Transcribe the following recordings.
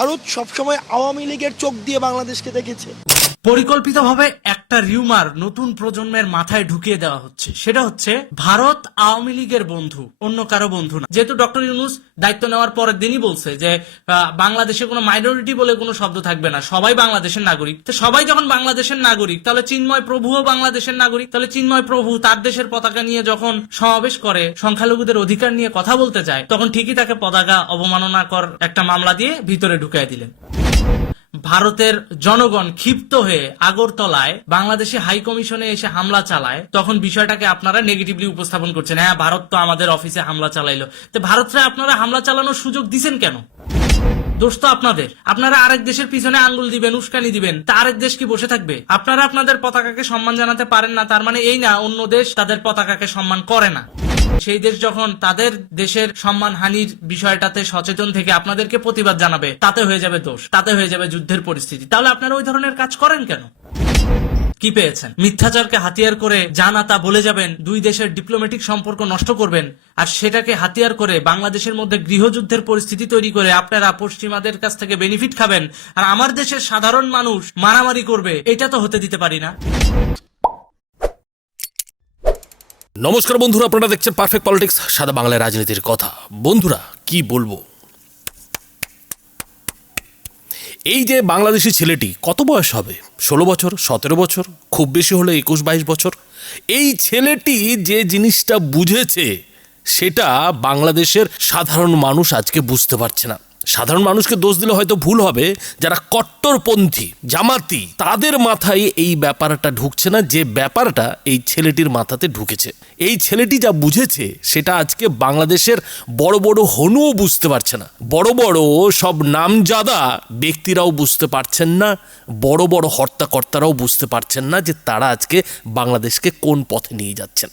ভারত সবসময় আওয়ামী লীগের চোখ দিয়ে বাংলাদেশকে দেখেছে। পরিকল্পিতভাবে একটা রিউমার নতুন প্রজন্মের মাথায় ঢুকিয়ে দেওয়া হচ্ছে। সেটা হচ্ছে, ভারত আওয়ামী লীগের বন্ধু, অন্য কারও বন্ধু না। যেহেতু ডক্টর ইউনুস দায়িত্ব নেওয়ার পরের দিনই বলছে যে বাংলাদেশে কোনো মাইনরিটি বলে কোনো শব্দ থাকবে না, সবাই বাংলাদেশের নাগরিক। তো সবাই যখন বাংলাদেশের নাগরিক, তাহলে চিন্ময় প্রভুও বাংলাদেশের নাগরিক। তাহলে চিন্ময় প্রভু তার দেশের পতাকা নিয়ে যখন সমাবেশ করে, সংখ্যালঘুদের অধিকার নিয়ে কথা বলতে চায় তখন ঠিকই তাকে পতাকা অবমাননাকর একটা মামলা দিয়ে ভিতরে ঢুকাই দিলেন। ভারতের জনগণ ক্ষিপ্ত হয়ে আগরতলায় বাংলাদেশে হাই কমিশনে এসে হামলা চালায়, তখন বিষয়টাকে আপনারা নেগেটিভলি উপস্থাপন করছেন। হ্যাঁ ভারত তো আমাদের অফিসে হামলা চালাইলো। তো ভারতরা আপনারা হামলা চালানোর সুযোগ দিছেন কেন? দোষ তো আপনাদের। আপনারা আরেক দেশের পিছনে আঙ্গুল দিবেন, উস্কানি দিবেন, তা আরেক দেশ কি বসে থাকবে? আপনারা আপনাদের পতাকাকে সম্মান জানাতে পারেন না, তার মানে এই না, অন্য দেশ তাদের পতাকাকে সম্মান করে না। সেই দেশ যখন তাদের দেশের সম্মান হানির বিষয়টাতে সচেতন থেকে আপনাদেরকে প্রতিবাদ জানাবে, তাতে হয়ে যাবে দোষ, তাতে হয়ে যাবে যুদ্ধের পরিস্থিতি। তাহলে আপনারা ওই ধরনের কাজ করেন কেন? কি পেয়েছেন? মিথ্যাচারকে হাতিয়ার করে জানা তা বলে যাবেন, দুই দেশের ডিপ্লোম্যাটিক সম্পর্ক নষ্ট করবেন, আর সেটাকে হাতিয়ার করে বাংলাদেশের মধ্যে গৃহযুদ্ধের পরিস্থিতি তৈরি করে আপনারা পশ্চিমাদের কাছ থেকে বেনিফিট খাবেন, আর আমার দেশের সাধারণ মানুষ মারামারি করবে, এটা তো হতে দিতে পারি না। নমস্কার বন্ধুরা, আপনারা দেখছেন পারফেক্ট পলিটিক্স সাদা বাংলায় রাজনীতির কথা। বন্ধুরা, কি বলব? এই যে বাংলাদেশি ছেলেটি, কত বয়স হবে? ষোলো বছর, সতেরো বছর, খুব বেশি হলে একুশ, বাইশ বছর? এই ছেলেটি যে জিনিসটা বুঝেছে, সেটা বাংলাদেশের সাধারণ মানুষ আজকে বুঝতে পারছে না। সাধারণ মানুষকে দোষ দিলে হয়তো ভুল হবে, যারা কট্টরপন্থী, জামাতি, তাদের মাথায় এই ব্যাপারটা ঢুকছে না, যে ব্যাপারটা এই ছেলেটির মাথাতে ঢুকেছে। এই ছেলেটি যা বুঝেছে, সেটা আজকে বাংলাদেশের বড় বড় হনুও বুঝতে পারছে না। বড় বড় সব নামজাদা ব্যক্তিরাও বুঝতে পারছেন না, বড় বড় হর্তাকর্তারাও বুঝতে পারছেন না যে তারা আজকে বাংলাদেশকে কোন পথে নিয়ে যাচ্ছেন।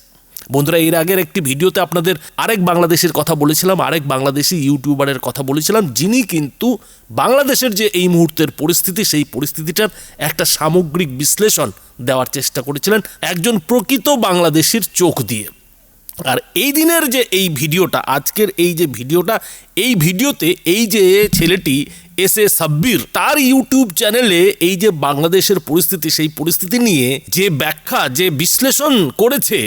বন্ধুরা, এর আগের একটি ভিডিওতে আপনাদের আরেক বাংলাদেশের কথা বলেছিলাম, আরেক বাংলাদেশি ইউটিউবারের কথা বলেছিলাম, যিনি কিন্তু বাংলাদেশের যে এই মুহূর্তের পরিস্থিতি, সেই পরিস্থিতিটার একটা সামগ্রিক বিশ্লেষণ দেওয়ার চেষ্টা করেছিলেন একজন প্রকৃত বাংলাদেশির চোখ দিয়ে। আর এই দিনের যে এই ভিডিওটা, আজকের এই যে ভিডিওটা, এই ভিডিওতে এই যে ছেলেটি এস এ সাব্বির, তার ইউটিউব চ্যানেলে এই যে বাংলাদেশের পরিস্থিতি, সেই পরিস্থিতি নিয়ে যে ব্যাখ্যা, যে বিশ্লেষণ করেছে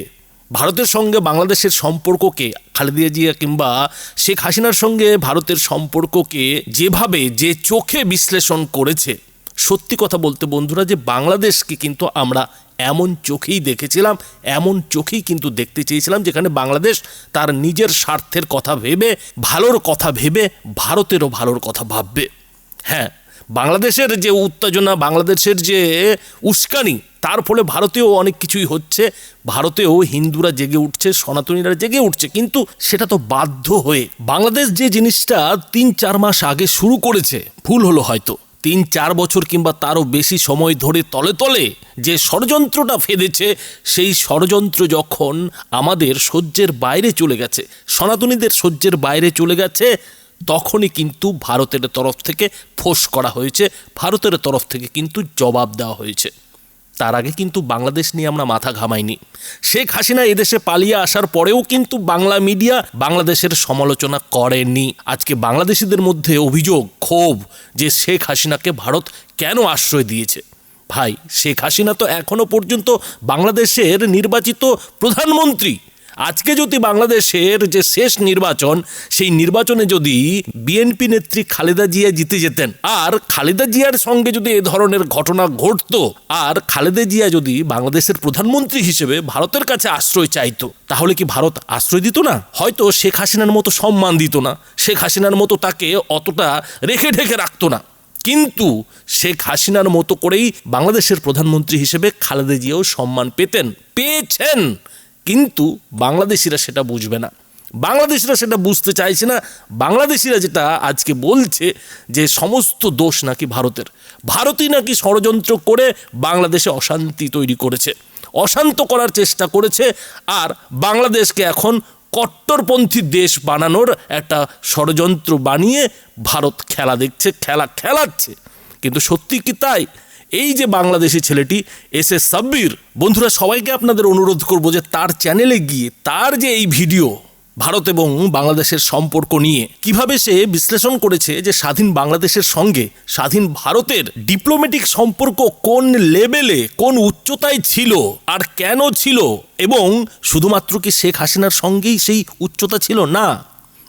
ভারতের সঙ্গে বাংলাদেশের সম্পর্ককে, খালেদা জিয়া কিংবা শেখ হাসিনার সঙ্গে ভারতের সম্পর্ককে যেভাবে, যে চোখে বিশ্লেষণ করেছে, সত্যি কথা বলতে বন্ধুরা যে বাংলাদেশকে কিন্তু আমরা এমন চোখেই দেখেছিলাম, এমন চোখেই কিন্তু দেখতে চেয়েছিলাম যেখানে বাংলাদেশ তার নিজের স্বার্থের কথা ভেবে, ভালোর কথা ভেবে, ভারতেরও ভালোর কথা ভাববে। হ্যাঁ বাংলাদেশের যে উত্তেজনা, বাংলাদেশের যে উস্কানি তার ফলে ভারতেও অনেক কিছুই হচ্ছে, ভারতেও হিন্দুরা জেগে উঠছে, সনাতনীরা জেগে উঠছে, কিন্তু সেটা তো বাধ্য হয়ে। বাংলাদেশ যে জিনিসটা তিন চার মাস আগে শুরু করেছে, ভুল হলো হয়তো। তিন চার বছর কিংবা তারও বেশি সময় ধরে তলে তলে যে ষড়যন্ত্রটা ফেলেছে সেই ষড়যন্ত্র যখন আমাদের সহ্যের বাইরে চলে গেছে, সনাতনীদের সহ্যের বাইরে চলে গেছে, তখনই কিন্তু ভারতের তরফ থেকে ফোঁস করা হয়েছে, ভারতের তরফ থেকে কিন্তু জবাব দেওয়া হয়েছে। তার আগে কিন্তু বাংলাদেশ নিয়ে আমরা মাথা ঘামাইনি। শেখ হাসিনা এদেশে পালিয়ে আসার পরেও কিন্তু বাংলা মিডিয়া বাংলাদেশের সমালোচনা করেনি। আজকে বাংলাদেশিদের মধ্যে অভিযোগ, ক্ষোভ যে শেখ হাসিনাকে ভারত কেন আশ্রয় দিয়েছে। ভাই, শেখ হাসিনা তো এখনও পর্যন্ত বাংলাদেশের নির্বাচিত প্রধানমন্ত্রী। আজকে যদি বাংলাদেশের যে শেষ নির্বাচন, সেই নির্বাচনে যদি বিএনপি নেত্রী খালেদা জিয়া জিতে যেতেন, আর খালেদা জিয়ার সঙ্গে যদি এ ধরনের ঘটনা ঘটতো, আর খালেদা জিয়া যদি বাংলাদেশের প্রধানমন্ত্রী হিসেবে ভারতের কাছে আশ্রয় চাইতো, তাহলে কি ভারত আশ্রয় দিত না? হয়তো শেখ হাসিনার মতো সম্মান দিত না, শেখ হাসিনার মতো তাকে অতটা রেখে ঢেকে রাখতো না। কিন্তু শেখ হাসিনার মতো করেই বাংলাদেশের প্রধানমন্ত্রী হিসেবে খালেদা জিয়াও সম্মান পেতেন, পেয়েছেন। কিন্তু বাংলাদেশিরা সেটা বুঝবে না। বাংলাদেশিরা সেটা বুঝতে চাইছে না। বাংলাদেশিরা যেটা আজকে বলছে যে সমস্ত দোষ নাকি ভারতের। ভারতই নাকি ষড়যন্ত্র করে বাংলাদেশে অশান্তি তৈরি করেছে। অশান্ত করার চেষ্টা করেছে আর বাংলাদেশকে এখন কট্টরপন্থী দেশ বানানোর একটা ষড়যন্ত্র বানিয়ে ভারত খেলা দেখছে, খেলা খেলাচ্ছে। কিন্তু সত্যি কি তাই? এই যে বাংলাদেশি ছেলেটি, এস এস সাব্বির, বন্ধুরা সবাইকে আপনাদের অনুরোধ করব যে তার চ্যানেলে গিয়ে তার যে এই ভিডিও ভারত এবং বাংলাদেশের সম্পর্ক নিয়ে, কীভাবে সে বিশ্লেষণ করেছে যে স্বাধীন বাংলাদেশের সঙ্গে স্বাধীন ভারতের ডিপ্লোম্যাটিক সম্পর্ক কোন লেভেলে কোন উচ্চতায় ছিল, আর কেন ছিল, এবং শুধুমাত্র কি শেখ হাসিনার সঙ্গেই সেই উচ্চতা ছিল? না।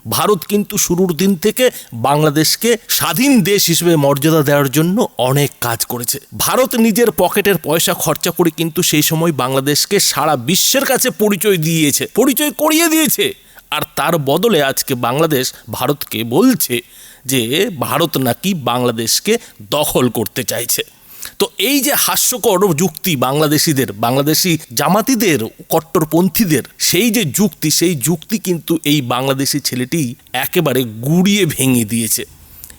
ভারত কিন্তু শুরুর দিন থেকে বাংলাদেশকে স্বাধীন দেশ হিসেবে মর্যাদা দেওয়ার জন্য অনেক কাজ করেছে। ভারত নিজের পকেটের পয়সা খরচা করে কিন্তু সেই সময় বাংলাদেশকে সারা বিশ্বের কাছে পরিচয় দিয়েছে, পরিচয় করিয়ে দিয়েছে। আর তার বদলে আজকে বাংলাদেশ ভারতকে বলছে যে, ভারত নাকি বাংলাদেশকে দখল করতে চাইছে। তো এই যে হাস্যকর যুক্তি বাংলাদেশিদের, বাংলাদেশি জামাতিদের, কট্টরপন্থীদের, সেই যে যুক্তি, সেই যুক্তি কিন্তু এই বাংলাদেশি ছেলেটি একেবারে গুড়িয়ে ভেঙে দিয়েছে।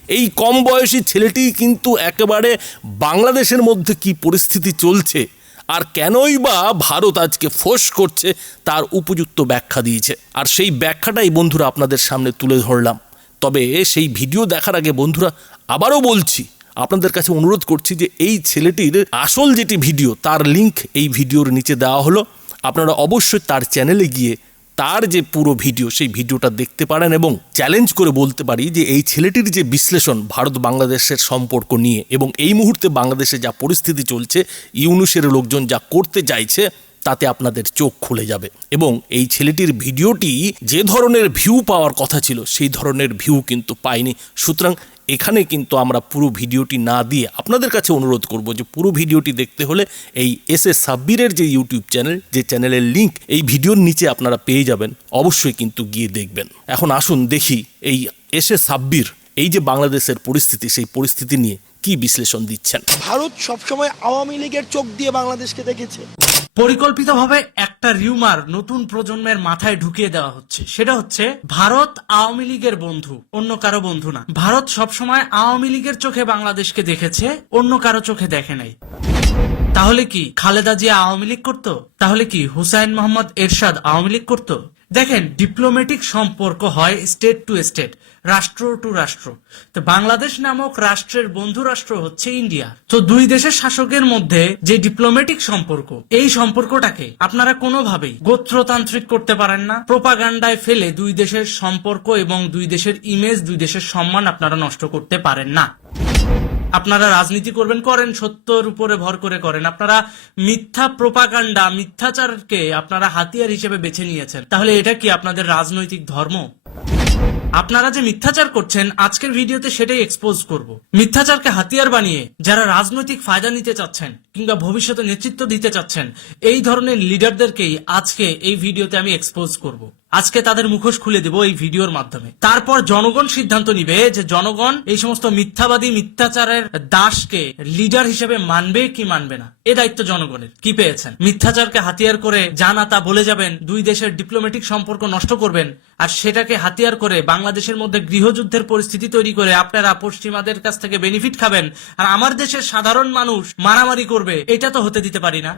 এই কম বয়সী ছেলেটি কিন্তু একেবারে বাংলাদেশের মধ্যে কি পরিস্থিতি চলছে আর কেনই বা ভারত আজকে ফোঁস করছে তার উপযুক্ত ব্যাখ্যা দিয়েছে। আর সেই ব্যাখ্যাটাই বন্ধুরা আপনাদের সামনে তুলে ধরলাম। তবে সেই ভিডিও দেখার আগে বন্ধুরা আবারও বলছি আপনাদের কাছে অনুরোধ করছি যে এই ছেলেটির আসল যেটি ভিডিও, তার লিংক এই ভিডিওর নিচে দেওয়া হলো। আপনারা অবশ্যই তার চ্যানেলে গিয়ে তার যে পুরো ভিডিও, সেই ভিডিওটা দেখতে পারেন এবং চ্যালেঞ্জ করে বলতে পারি যে এই ছেলেটির যে বিশ্লেষণ ভারত বাংলাদেশের সম্পর্ক নিয়ে এবং এই মুহূর্তে বাংলাদেশে যা পরিস্থিতি চলছে, ইউনুসের লোকজন যা করতে চাইছে, তাতে আপনাদের চোখ খুলে যাবে এবং এই ছেলেটির ভিডিওটি যে ধরনের ভিউ পাওয়ার কথা ছিল, সেই ধরনের ভিউ কিন্তু পায়নি। সুতরাং এখানে কিন্তু আমরা পুরো ভিডিওটি না দিয়ে আপনাদের কাছে অনুরোধ করব যে পুরো ভিডিওটি দেখতে হলে এই এস এস সাব্বিরের যে ইউটিউব চ্যানেল, যে চ্যানেলের লিংক, এই ভিডিওর নিচে আপনারা পেয়ে যাবেন। অবশ্যই কিন্তু গিয়ে দেখবেন। এখন আসুন দেখি এই এস এ সাব্বির, এই যে বাংলাদেশের পরিস্থিতি, সেই পরিস্থিতি নিয়ে কি বিশ্লেষণ দিচ্ছেন? ভারত সবসময় আওয়ামী লীগের চোখ দিয়ে বাংলাদেশকে দেখেছে। পরিকল্পিতভাবে একটা রিউমার নতুন প্রজন্মের মাথায় ঢুকিয়ে দেওয়া হচ্ছে। সেটা হচ্ছে ভারত আওয়ামী লীগের বন্ধু, অন্য কারও বন্ধু না। ভারত সবসময় আওয়ামী লীগের চোখে বাংলাদেশকে দেখেছে, অন্য কারও চোখে দেখে নাই। তাহলে কি খালেদা জিয়া আওয়ামী লীগ করতো? তাহলে কি হুসাইন মোহাম্মদ এরশাদ আওয়ামী লীগ করতো? দেখেন ডিপ্লোম্যাটিক সম্পর্ক হয় স্টেট টু স্টেট রাষ্ট্র টু রাষ্ট্র। তো বাংলাদেশ নামক রাষ্ট্রের বন্ধু রাষ্ট্র হচ্ছে ইন্ডিয়া। তো দুই দেশের শাসকের মধ্যে যে ডিপ্লোম্যাটিক সম্পর্ক, এই সম্পর্কটাকে আপনারা কোনোভাবেই গোত্রতান্ত্রিক করতে পারেন না। প্রোপাগান্ডায় ফেলে দুই দেশের সম্পর্ক এবং দুই দেশের ইমেজ দুই দেশের সম্মান আপনারা নষ্ট করতে পারেন না। আপনারা রাজনীতি করবেন, করেন, সত্যর উপরে ভর করে করেন। আপনারা মিথ্যা প্রোপাগান্ডা, মিথ্যাচারকে আপনারা হাতিয়ার হিসেবে বেছে নিয়েছেন। তাহলে এটা কি আপনাদের রাজনৈতিক ধর্ম? আপনারা যে মিথ্যাচার করছেন, আজকের ভিডিওতে সেটাই এক্সপোজ করব। মিথ্যাচারকে হাতিয়ার বানিয়ে যারা রাজনৈতিক ফায়দা নিতে চাচ্ছেন কিংবা ভবিষ্যতে নেতৃত্ব দিতে চাচ্ছেন, এই ধরনের লিডারদেরকেই আজকে এই ভিডিওতে আমি এক্সপোজ করব। আজকে তাদের মুখোশ খুলে দেব এই ভিডিওর মাধ্যমে। তারপর জনগণ সিদ্ধান্ত নিবে যে জনগণ এই সমস্ত মিথ্যাবাদী, মিথ্যাচারের দাসকে লিডার হিসেবে মানবে কি মানবে না। এ দায়িত্ব জনগণের। কি পেয়েছেন? মিথ্যাচারকে হাতিয়ার করে জানা তা বলে যাবেন, দুই দেশের ডিপ্লোম্যাটিক সম্পর্ক নষ্ট করবেন আর সেটাকে হাতিয়ার করে বাংলাদেশের মধ্যে গৃহযুদ্ধের পরিস্থিতি তৈরি করে আপনারা পশ্চিমাদের কাছ থেকে বেনিফিট খাবেন আর আমার দেশের সাধারণ মানুষ মারামারি করবে, এটা তো হতে দিতে পারি না।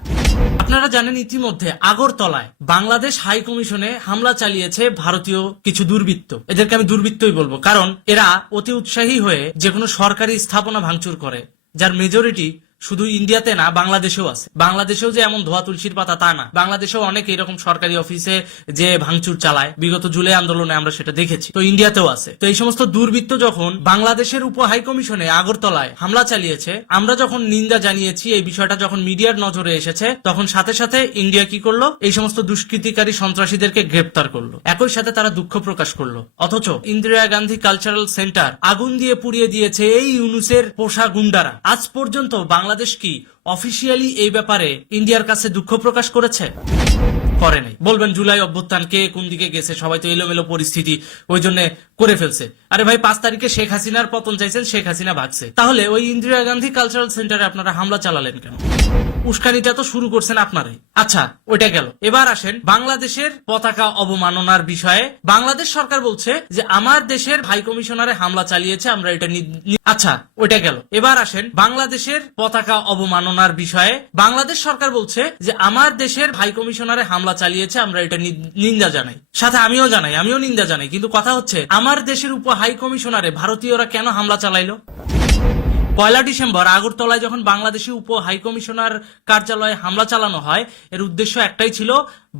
আপনারা জানেন ইতিমধ্যে আগরতলায় বাংলাদেশ হাই কমিশনে হামলা চালিয়েছে ভারতীয় কিছু দুর্বৃত্ত। এদেরকে আমি দুর্বৃত্তই বলব। কারণ এরা অতি উৎসাহী হয়ে যে কোনো সরকারি স্থাপনা ভাঙচুর করে, যার মেজরিটি শুধু ইন্ডিয়াতে না, বাংলাদেশেও আছে। বাংলাদেশেও যে এমন ধোয়া তুলসীর পাতা, তা না। বাংলাদেশেও অনেক এরকম সরকারি অফিসে যে ভাঙচুর চালায়, বিগত জুলাই আন্দোলনে আমরা সেটা দেখেছি। তো ইন্ডিয়াতেও আছে। তো এই সমস্ত দুর্বৃত্ত যখন বাংলাদেশের উপ হাই কমিশনে আগরতলায় হামলা চালিয়েছে, আমরা যখন নিন্দা জানিয়েছি, এই বিষয়টা যখন মিডিয়ার নজরে এসেছে, তখন সাথে সাথে ইন্ডিয়া কি করল? এই সমস্ত দুষ্কৃতিকারী সন্ত্রাসীদেরকে গ্রেপ্তার করল। একই সাথে তারা দুঃখ প্রকাশ করল। অথচ ইন্দিরা গান্ধী কালচারাল সেন্টার আগুন দিয়ে পুড়িয়ে দিয়েছে এই ইউনুসের পোষা গুন্ডারা। আজ পর্যন্ত বাংলাদেশ কি অফিসিয়ালি এই ব্যাপারে ইন্ডিয়ার কাছে দুঃখ প্রকাশ করেছে? করে নাই। বলবেন জুলাই অভ্যুত্থান কে কোন দিকে গেছে? সবাই তো এলোমেলো পরিস্থিতি ওই জন্য করে ফেলছে। আরে ভাই, পাঁচ তারিখে শেখ হাসিনার পতন চাইছেন, শেখ হাসিনা ভাগছে। তাহলে ওই ইন্দিরা গান্ধী কালচারাল সেন্টারে আপনারা হামলা চালালেন কেন? উস্কানিটা তো শুরু করছেন আপনারাই আচ্ছা ওইটা গেল। এবার আসেন বাংলাদেশের পতাকা অবমাননার বিষয়ে। বাংলাদেশ সরকার বলছে যে, আমার দেশের হাই কমিশনারে হামলা চালিয়েছে, আমরা এটা আচ্ছা ওইটা গেল। এবার আসেন বাংলাদেশের পতাকা অবমাননার বিষয়ে। বাংলাদেশ সরকার বলছে যে, আমার দেশের হাই কমিশনারে হামলা চালিয়েছে, আমরা এটা নিন্দা জানাই। সাথে আমিও জানাই, আমিও নিন্দা জানাই, কিন্তু কথা হচ্ছে, আমার দেশের উপ, হাই কমিশনারে ভারতীয়রা কেন হামলা চালাইলো? পয়লা ডিসেম্বর আগরতলায় যখন বাংলাদেশি উপ হাইকমিশনার কার্যালয়ে হামলা চালানো হয়, এর উদ্দেশ্য একটাই ছিল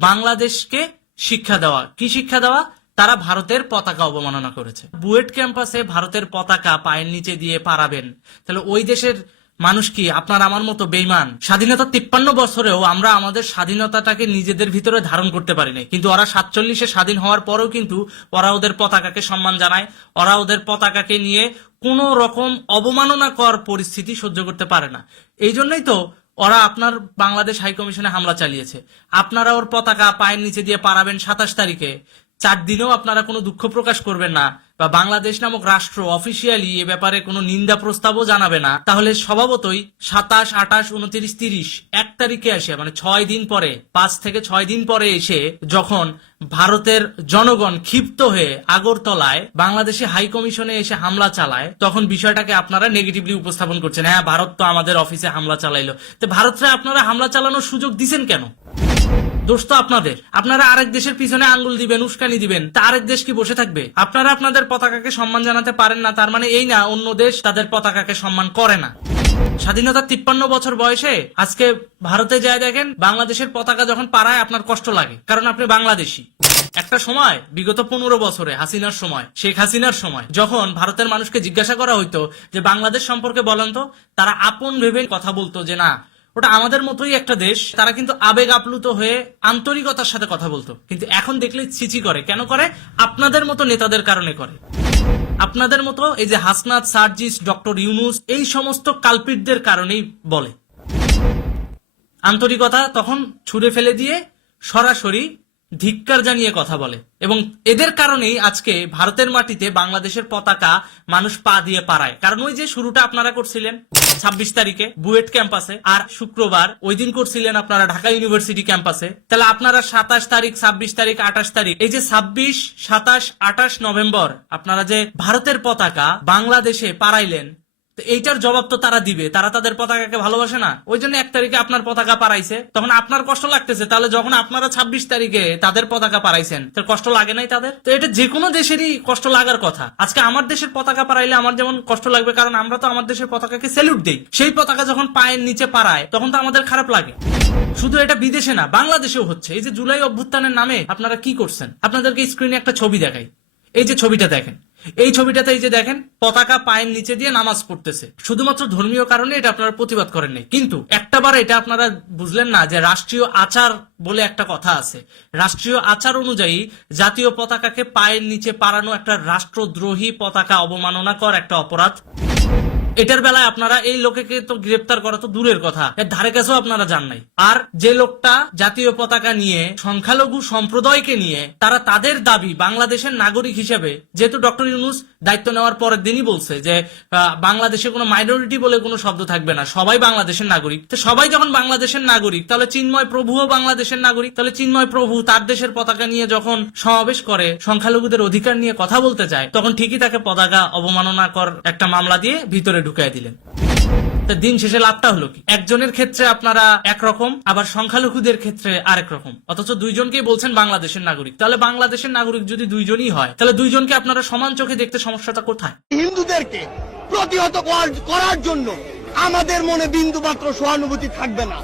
বাংলাদেশকে শিক্ষা দেওয়া। কি শিক্ষা দেওয়া? তারা ভারতের পতাকা অবমাননা করেছে। বুয়েট ক্যাম্পাসে ভারতের পতাকা পায়ের নিচে দিয়ে পারাবেন তাহলে ওই দেশের মানুষ কি আপনার আমার মতো বেইমান স্বাধীনতা তিপ্পান্ন বছরেও আমরা আমাদের স্বাধীনতাটাকে নিজেদের ভিতরে ধারণ করতে পারি নাই কিন্তু ওরা সাতচল্লিশে স্বাধীন হওয়ার পরেও কিন্তু ওরা ওদের পতাকাকে সম্মান জানায়। ওরা ওদের পতাকাকে নিয়ে কোনো রকম অবমাননাকর পরিস্থিতি সহ্য করতে পারে না। এই জন্যই তো ওরা আপনার বাংলাদেশ হাইকমিশনে হামলা চালিয়েছে। আপনারা ওর পতাকা পায়ের নিচে দিয়ে পারাবেন সাতাশ তারিখে। চার দিনেও আপনারা কোনো দুঃখ প্রকাশ করবেন না বা বাংলাদেশ নামক রাষ্ট্র অফিসিয়ালি এ ব্যাপারে কোনো নিন্দা প্রস্তাবও জানাবে না। তাহলে স্বভাবতই সাতাশ, আঠাশ, উনত্রিশ, তিরিশ, এক তারিখে আসে মানে ছয় দিন পরে, পাঁচ থেকে ছয় দিন পরে এসে যখন ভারতের জনগণ ক্ষিপ্ত হয়ে আগরতলায় বাংলাদেশে হাই কমিশনে এসে হামলা চালায়, তখন বিষয়টাকে আপনারা নেগেটিভলি উপস্থাপন করছেন। হ্যাঁ ভারত তো আমাদের অফিসে হামলা চালাইলো। তো ভারতরে আপনারা হামলা চালানোর সুযোগ দিছেন কেন? দোষ তো আপনাদের। আপনারা আরেক দেশের পিছনে আঙ্গুল দিবেন, উস্কানি দিবেন, তা আরেক দেশ কি বসে থাকবে? আপনারা আপনাদের পতাকাকে সম্মান জানাতে পারেন না, তার মানে এই না, অন্য দেশ তাদের পতাকাকে সম্মান করে না। স্বাধীনতা তিপ্পান্ন বছর বয়সে আজকে ভারতে যায় দেখেন, বাংলাদেশের পতাকা যখন পাড়ায় আপনার কষ্ট লাগে, কারণ আপনি বাংলাদেশি। একটা সময়, বিগত পনেরো বছরে, হাসিনার সময়, শেখ হাসিনার সময়, যখন ভারতের মানুষকে জিজ্ঞাসা করা হইতো যে বাংলাদেশ সম্পর্কে বলেন তো, তারা আপন ভেবে কথা বলতো যে না ওটা আমাদের মতোই একটা দেশ। তারা কিন্তু আবেগ আপ্লুত হয়ে আন্তরিকতার সাথে কথা বলতো। কিন্তু এখন দেখলে ছিচি করে। কেন করে? আপনাদের মতো নেতাদের কারণে করে। আপনাদের মতো এই যে হাসনাত, সার্জিস, ডক্টর ইউনুস, এই সমস্ত কালপিটদের কারণেই বলে। আন্তরিকতা তখন ছুড়ে ফেলে দিয়ে সরাসরি ধিক্কার জানিয়ে কথা বলে। এবং এদের কারণেই আজকে ভারতের মাটিতে বাংলাদেশের পতাকা মানুষ পা দিয়ে পারায় কারণ ওই যে শুরুটা আপনারা করছিলেন, ছাব্বিশ তারিখে বুয়েট ক্যাম্পাসে, আর শুক্রবার ওই দিন করছিলেন আপনারা ঢাকা ইউনিভার্সিটি ক্যাম্পাসে। তাহলে আপনারা সাতাশ তারিখ, ছাব্বিশ তারিখ, আঠাশ তারিখ, এই যে ছাব্বিশ, সাতাশ, আঠাশ নভেম্বর আপনারা যে ভারতের পতাকা বাংলাদেশে পারাইলেন তো এইটার জবাব তো তারা দিবে। তারা তাদের পতাকাকে ভালোবাসে না। ওই জন্য এক তারিখে আপনার পতাকা পারাইছে তখন আপনার কষ্ট লাগতেছে। তাহলে যখন আপনারা ছাব্বিশ তারিখে তাদের পতাকা পারাইছেন কষ্ট লাগে নাই তাদের? তো এটা যে কোনো দেশেরই কষ্ট লাগার কথা। আজকে আমার দেশের পতাকা পারাইলে আমার যেমন কষ্ট লাগবে, কারণ আমরা তো আমার দেশের পতাকাকে স্যালুট দিই। সেই পতাকা যখন পায়ের নিচে পারায় তখন তো আমাদের খারাপ লাগে। শুধু এটা বিদেশে না, বাংলাদেশেও হচ্ছে। এই যে জুলাই অভ্যুত্থানের নামে আপনারা কি করছেন? আপনাদেরকে স্ক্রিনে একটা ছবি দেখাই। এই যে ছবিটা দেখেন। এই ছবিটাতে এই যে দেখেন, পতাকা পায়ের নিচে দিয়ে নামাজ পড়তেছে। শুধুমাত্র ধর্মীয় কারণে এটা আপনারা প্রতিবাদ করেননি কিন্তু একটাবার এটা আপনারা বুঝলেন না যে রাষ্ট্রীয় আচার বলে একটা কথা আছে। রাষ্ট্রীয় আচার অনুযায়ী জাতীয় পতাকাকে পায়ের নিচে পারানো একটা রাষ্ট্রদ্রোহী পতাকা অবমাননা কর একটা অপরাধ। এটার বেলায় আপনারা এই লোকেকে তো গ্রেপ্তার করা তো দূরের কথা। এর ধারে কাছেও আপনারা যান নাই। আর যে লোকটা জাতীয় পতাকা নিয়ে, সংখ্যালঘু সম্প্রদায়কে নিয়ে, তারা তাদের দাবি বাংলাদেশের নাগরিক হিসেবে, যেহেতু ডক্টর ইউনুস দায়িত্ব নেওয়ার পরের দিনই বলছে যে বাংলাদেশে কোনো মাইনরিটি বলে কোনো শব্দ থাকবে না, সবাই বাংলাদেশের নাগরিক। তো সবাই যখন বাংলাদেশের নাগরিক, তাহলে চিন্ময় প্রভুও বাংলাদেশের নাগরিক। তাহলে চিন্ময় প্রভু তার দেশের পতাকা নিয়ে যখন সমাবেশ করে, সংখ্যালঘুদের অধিকার নিয়ে কথা বলতে চায়, তখন ঠিকই তাকে পতাকা অবমাননা কর একটা মামলা দিয়ে ভিতরে ঢুকাই দিলেন। তা দিন শেষে লাভটা হলো কি? একজনের ক্ষেত্রে আপনারা একরকম আবার সংখ্যালঘুদের ক্ষেত্রে আরেক রকম। অথচ দুইজনকেই বলছেন বাংলাদেশের নাগরিক। তাহলে বাংলাদেশের নাগরিক যদি দুইজনই হয় তাহলে দুইজনকে আপনারা সমান চোখে দেখতে সমস্যাটা কোথায়? হিন্দুদেরকে প্রতিহত করার- করার জন্য আমাদের মনে বিন্দু মাত্র সহানুভূতি থাকবে না।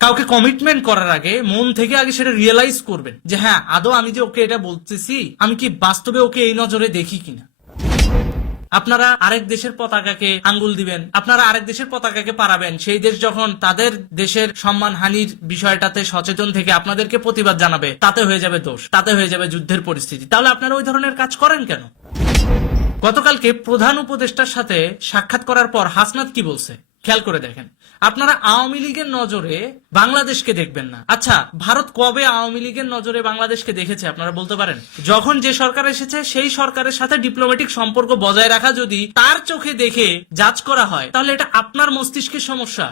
কাউকে কমিটমেন্ট করার আগে মন থেকে আগে সেটা রিয়েলাইজ করবেন যে হ্যাঁ আদৌ আমি যে ওকে এটা বলতেছি আমি কি বাস্তবে ওকে এই নজরে দেখি কিনা? আপনারা আরেক দেশের পতাকাকে আঙ্গুল দিবেন, আপনারা আরেক দেশের পতাকাকে পারাবেন সেই দেশ যখন তাদের দেশের সম্মান হানির বিষয়টাতে সচেতন থেকে আপনাদেরকে প্রতিবাদ জানাবে, তাতে হয়ে যাবে দোষ, তাতে হয়ে যাবে যুদ্ধের পরিস্থিতি। তাহলে আপনারা ওই ধরনের কাজ করেন কেন? গতকালকে প্রধান উপদেষ্টার সাথে সাক্ষাৎ করার পর হাসনাত কি বলছে? খেয়াল করে দেখেন। আপনারা আওয়ামী লীগের নজরে বাংলাদেশকে দেখবেন না। আচ্ছা ভারত কবে আওয়ামী লীগের নজরে বাংলাদেশকে দেখেছে, আপনারা বলতে পারেন? যখন যে সরকার এসেছে, সেই সরকারের সাথে ডিপ্লোম্যাটিক সম্পর্ক বজায় রাখা যদি তার চোখে দেখে জাজ করা হয়, তাহলে এটা আপনার মস্তিষ্কের সমস্যা।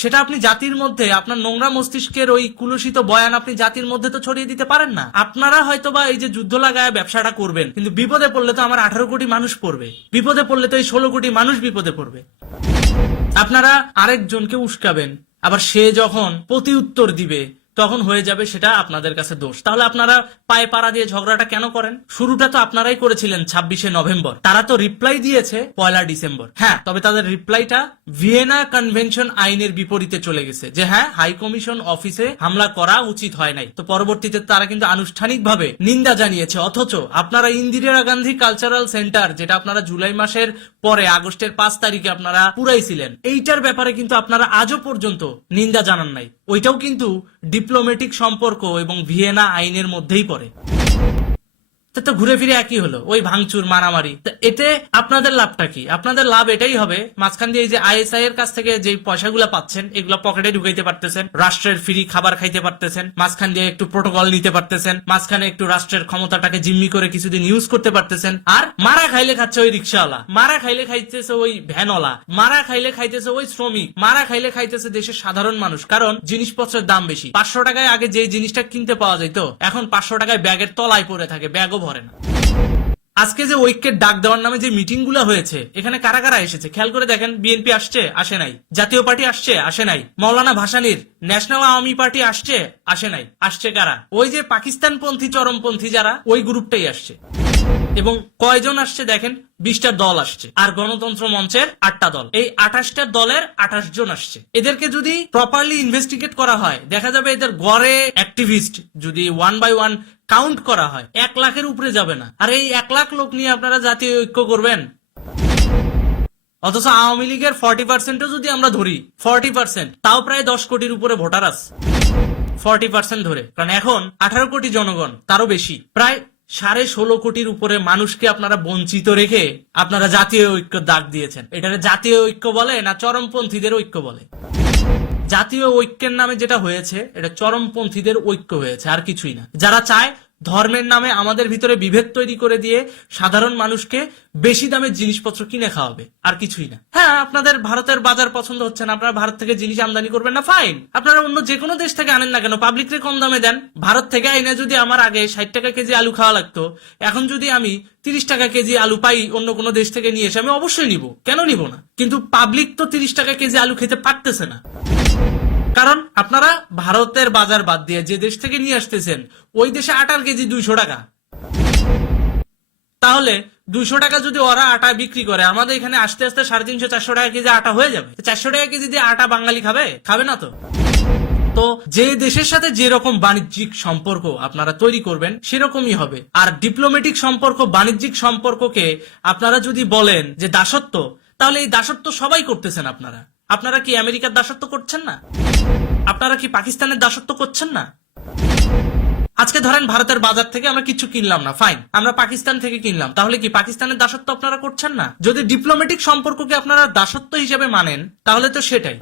সেটা আপনি জাতির মধ্যে, আপনার নোংরা মস্তিষ্কের ওই কুলুষিত বয়ান আপনি জাতির মধ্যে তো ছড়িয়ে দিতে পারেন না। আপনারা হয়তো বা এই যে যুদ্ধ লাগায় ব্যবসাটা করবেন, কিন্তু বিপদে পড়লে তো আমার আঠারো কোটি মানুষ পড়বে। বিপদে পড়লে তো এই ষোলো কোটি মানুষ বিপদে পড়বে। আপনারা আরেকজনকে উস্কাবেন আবার সে যখন প্রতি উত্তর দিবে তখন হয়ে যাবে সেটা আপনাদের কাছে দোষ। তাহলে আপনারা পায়ে পাড়া দিয়ে ঝগড়াটা কেন করেন? শুরুটা তো আপনারাই করেছিলেন ছাব্বিশে নভেম্বর। তারা তো রিপ্লাই দিয়েছে পয়লা ডিসেম্বর। হ্যাঁ তবে তাদের রিপ্লাইটা ভিয়েনা কনভেনশন আইনের বিপরীতে চলে গেছে যে হ্যাঁ হাই কমিশন অফিসে হামলা করা উচিত হয় নাই। তো পরবর্তীতে তারা কিন্তু আনুষ্ঠানিকভাবে নিন্দা জানিয়েছে। অথচ আপনারা ইন্দিরা গান্ধী কালচারাল সেন্টার যেটা আপনারা জুলাই মাসের পরে আগস্টের পাঁচ তারিখে আপনারা পুরাইছিলেন, এইটার ব্যাপারে কিন্তু আপনারা আজও পর্যন্ত নিন্দা জানান নাই। ওইটাও কিন্তু ডিপ্লোম্যাটিক সম্পর্ক এবং ভিয়েনা আইনের মধ্যেই পড়ে। তো তো ঘুরে ফিরে একই হলো, ওই ভাঙচুর, মারামারি। তো এতে আপনাদের লাভটা কি? আপনাদের লাভ এটাই হবে, মাঝখান দিয়ে এই যে আইএসআই এর কাছ থেকে যে পয়সাগুলো পাচ্ছেন, এগুলো পকেটে ঢুকাইতে পারতেছেন, রাষ্ট্রের ফ্রি খাবার খাইতে পারতেছেন, মাঝখান দিয়ে একটু প্রোটোকল নিতে পারতেছেন, মাঝখানে একটু রাষ্ট্রের ক্ষমতাটাকে জিম্মি করে কিছুদিন ইউজ করতে পারতেছেন, আর মারা খাইলে খাচ্ছে ওই রিক্সাওয়ালা, মারা খাইলে খাইতেছে ওই ভ্যানওয়ালা, মারা খাইলে খাইতেছে ওই শ্রমিক, মারা খাইলে খাইতেছে দেশের সাধারণ মানুষ, কারণ জিনিসপত্রের দাম বেশি। পাঁচশো টাকায় আগে যে জিনিসটা কিনতে পাওয়া যেত এখন পাঁচশো টাকায় ব্যাগের তলায় পড়ে থাকে, ব্যাগও ভরে না। আজকে যে ঐক্যের ডাক দেওয়ার নামে যে মিটিংগুলো হয়েছে, এখানে কারা কারা এসেছে? খেয়াল করে দেখেন, বিএনপি আসছে, আসে নাই। জাতীয় পার্টি আসছে, আসে নাই। মৌলানা ভাসানির ন্যাশনাল আওয়ামী পার্টি আসছে, আসে নাই। আসছে কারা? ওই যে পাকিস্তানপন্থী, চরমপন্থী যারা, ওই গ্রুপটাই আসছে। এবং কয়জন আসছে দেখেন? বিশটা দল আসছে। আর গণতন্ত্র মঞ্চের আটটা দল। এই আঠাশটা দলের আঠাশ জন আসছে। এদেরকে যদি প্রপারলি ইনভেস্টিগেট করা হয়, দেখা যাবে এদের গড়ে অ্যাক্টিভিস্ট যদি ওয়ান বাই ওয়ান কাউন্ট করা হয়। এক লাখের উপরে যাবে না। আর এই এক লাখ লোক নিয়ে আপনারা জাতীয় ঐক্য করবেন? অথচ আওয়ামী লীগের ফর্টি পার্সেন্টও যদি আমরা ধরি ফর্টি পার্সেন্ট তাও প্রায় দশ কোটির উপরে ভোটার আছে। ফর্টি পার্সেন্ট ধরে। কারণ এখন আঠারো কোটি জনগণ, তারও বেশি। প্রায় সাড়ে ষোলো কোটির উপরে মানুষকে আপনারা বঞ্চিত রেখে আপনারা জাতীয় ঐক্য দাগ দিয়েছেন। এটাকে জাতীয় ঐক্য বলে না চরমপন্থীদের ঐক্য বলে। জাতীয় ঐক্যের নামে যেটা হয়েছে, এটা চরমপন্থীদের ঐক্য হয়েছে, আর কিছুই না। যারা চায় ধর্মের নামে আমাদের ভিতরে বিভেদ তৈরি করে দিয়ে সাধারণ মানুষকে বেশি দামের জিনিসপত্র কিনে খাওয়াবে, আর কিছুই না। হ্যাঁ আপনাদের ভারতের বাজার পছন্দ হচ্ছে না, আপনারা ভারত থেকে জিনিস আমদানি করবেন না ফাইন আপনারা অন্য যে কোনো দেশ থেকে আনেন না কেন পাবলিকরে কম দামে দেন। ভারত থেকে আইনে যদি আমার আগে ষাট টাকা কেজি আলু খাওয়া লাগতো, এখন যদি আমি তিরিশ টাকা কেজি আলু পাই অন্য কোনো দেশ থেকে নিয়ে এসে, আমি অবশ্যই নিব। কেন নিব না? কিন্তু পাবলিক তো তিরিশ টাকা কেজি আলু খেতে পারতেছে না। কারণ আপনারা ভারতের বাজার বাদ দিয়ে যে দেশ থেকে নিয়ে আসতেছেন, ওই দেশে আটার কেজি দুইশো টাকা। তাহলে দুইশো টাকা যদি ওরা আটা বিক্রি করে, আমাদের এখানে আস্তে আস্তে সাড়ে তিনশো, চারশো টাকা কেজি আটা হয়ে যাবে। চারশো টাকা কেজি দিয়ে আটা বাঙালি খাবে? খাবে না তো? তো যে দেশের সাথে যে রকম বাণিজ্যিক সম্পর্ক আপনারা তৈরি করবেন, সেরকমই হবে। আর ডিপ্লোমেটিক সম্পর্ক, বাণিজ্যিক সম্পর্ককে আপনারা যদি বলেন যে দাসত্ব, তাহলে এই দাসত্ব সবাই করতেছেন আপনারা। আপনারা কি আমেরিকার দাসত্ব করছেন না? আপনারা কি পাকিস্তানের দাসত্ব করছেন না? আজকে ধরেন ভারতের বাজার থেকে আমরা কিছু কিনলাম না ফাইন আমরা পাকিস্তান থেকে কিনলাম, তাহলে কি পাকিস্তানের দাসত্ব আপনারা করছেন না? যদি ডিপ্লোম্যাটিক সম্পর্ককে আপনারা দাসত্ব হিসেবে মানেন, তাহলে তো সেটাই।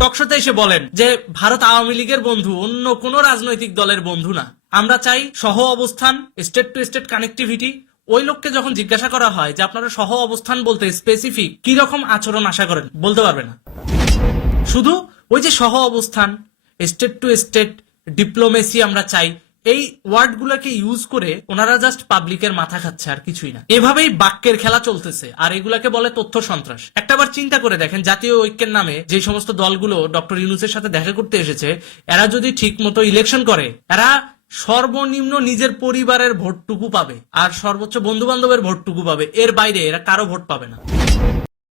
টকশোতে এসে বলেন যে, ভারত আওয়ামী লীগের বন্ধু, অন্য কোন রাজনৈতিক দলের বন্ধু না। আমরা চাই সহ অবস্থান স্টেট টু স্টেট কানেক্টিভিটি ওই লোককে যখন জিজ্ঞাসা করা হয় যে আপনারা সহ অবস্থান বলতে স্পেসিফিক কি রকম আচরণ আশা করেন, বলতে পারবে না। শুধু ওই যে সহ অবস্থান স্টেট টু স্টেট ডিপ্লোমেসি আমরা চাই, এই ওয়ার্ড গুলাকে ইউজ করে ওনারা জাস্ট পাবলিকের মাথা খাচ্ছে আর কিছুই না। এভাবেই বাক্যের খেলা চলতেছে, আর এগুলাকে বলে তথ্য সন্ত্রাস। একটাবার চিন্তা করে দেখেন, জাতীয় ঐক্যের নামে যে সমস্ত দলগুলো ডক্টর ইউনুসের সাথে দেখা করতে এসেছে, এরা যদি ঠিক মতো ইলেকশন করে, এরা সর্বনিম্ন নিজের পরিবারের ভোটটুকু পাবে আর সর্বোচ্চ বন্ধু বান্ধবের ভোটটুকু পাবে। এর বাইরে এরা কারও ভোট পাবে না।